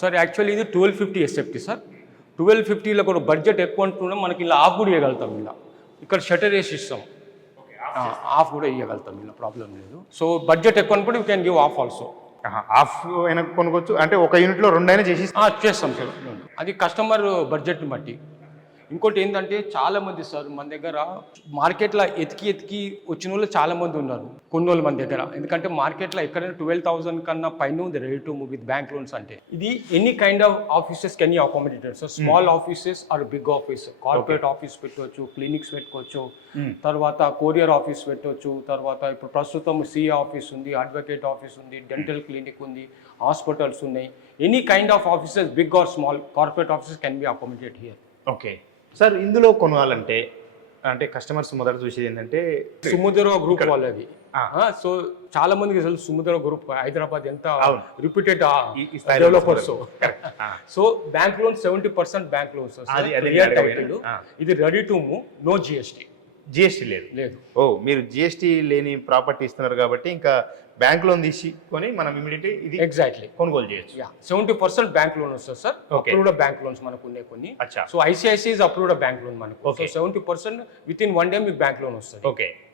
Sir actually ఇది 1250 SFT sir. 1250లో కూడా budget ఎక్కువ అంటున్నా మనకి ఇలా ఆఫ్ కూడా ఇవ్వగలుగుతాం. ఇలా ఇక్కడ షటర్ వేసి ఇస్తాం, ఆఫ్ కూడా ఇవ్వగలుగుతాం, ఇలా ప్రాబ్లం లేదు. సో బడ్జెట్ ఎక్కువ అనుకుంటే you can give of also. Of అయినా కొనుక్కోవచ్చు, అంటే ఒక యూనిట్లో రెండైనా చేసి చేస్తాం సార్. అది కస్టమర్ బడ్జెట్ని బట్టి. ఇంకోటి ఏంటంటే చాలా మంది సార్ మన దగ్గర మార్కెట్లో ఎతికి వచ్చిన వాళ్ళు చాలా మంది ఉన్నారు, కొన్ని వాళ్ళు మన దగ్గర. ఎందుకంటే మార్కెట్లో ఎక్కడైనా 12,000 కన్నా పైన ఉంది ready to move with bank loans. అంటే ఇది any kind of offices can you accommodated. So small offices or big office, corporate office పెట్టవచ్చు, క్లినిక్స్ పెట్టుకోవచ్చు, తర్వాత కొరియర్ ఆఫీస్ పెట్టవచ్చు, తర్వాత ఇప్పుడు ప్రస్తుతం సిఏ ఆఫీస్ ఉంది, అడ్వకేట్ ఆఫీస్ ఉంది, డెంటల్ క్లినిక్ ఉంది, హాస్పిటల్స్ ఉన్నాయి. Any kind of offices big or small corporate offices can be accommodate here. Okay sir, ఇందులో కొనాలంటే అంటే కస్టమర్స్ మొదట చూసేది ఏంటంటే సుముద్ర గ్రూప్ వాళ్ళది. సో చాలా మందికి అసలు సుముద్ర గ్రూప్ హైదరాబాద్ ఎంత reputed developers. So bank loans 70% bank loans. ఇది ready to move, no GST. GST లేదు. ఓ, మీరు జిఎస్టీ లేని ప్రాపర్టీ ఇస్తున్నారు కాబట్టి ఇంకా బ్యాంక్ లోన్ తీసుకొని మనం ఇమీడియట్లీ ఇది ఎగ్జాక్ట్లీ కొనుగోలు చేయొచ్చు. 70% బ్యాంక్ లోన్ వస్తుంది సార్. అప్రూవ్డ్ బ్యాంక్ లోన్స్ మనకు ఉన్నాయి కొన్ని. So ICICI approved bank loan మనకు. సో 70% విత్ ఇన్ 1 డే మీకు బ్యాంక్ లోన్ వస్తుంది. ఓకే,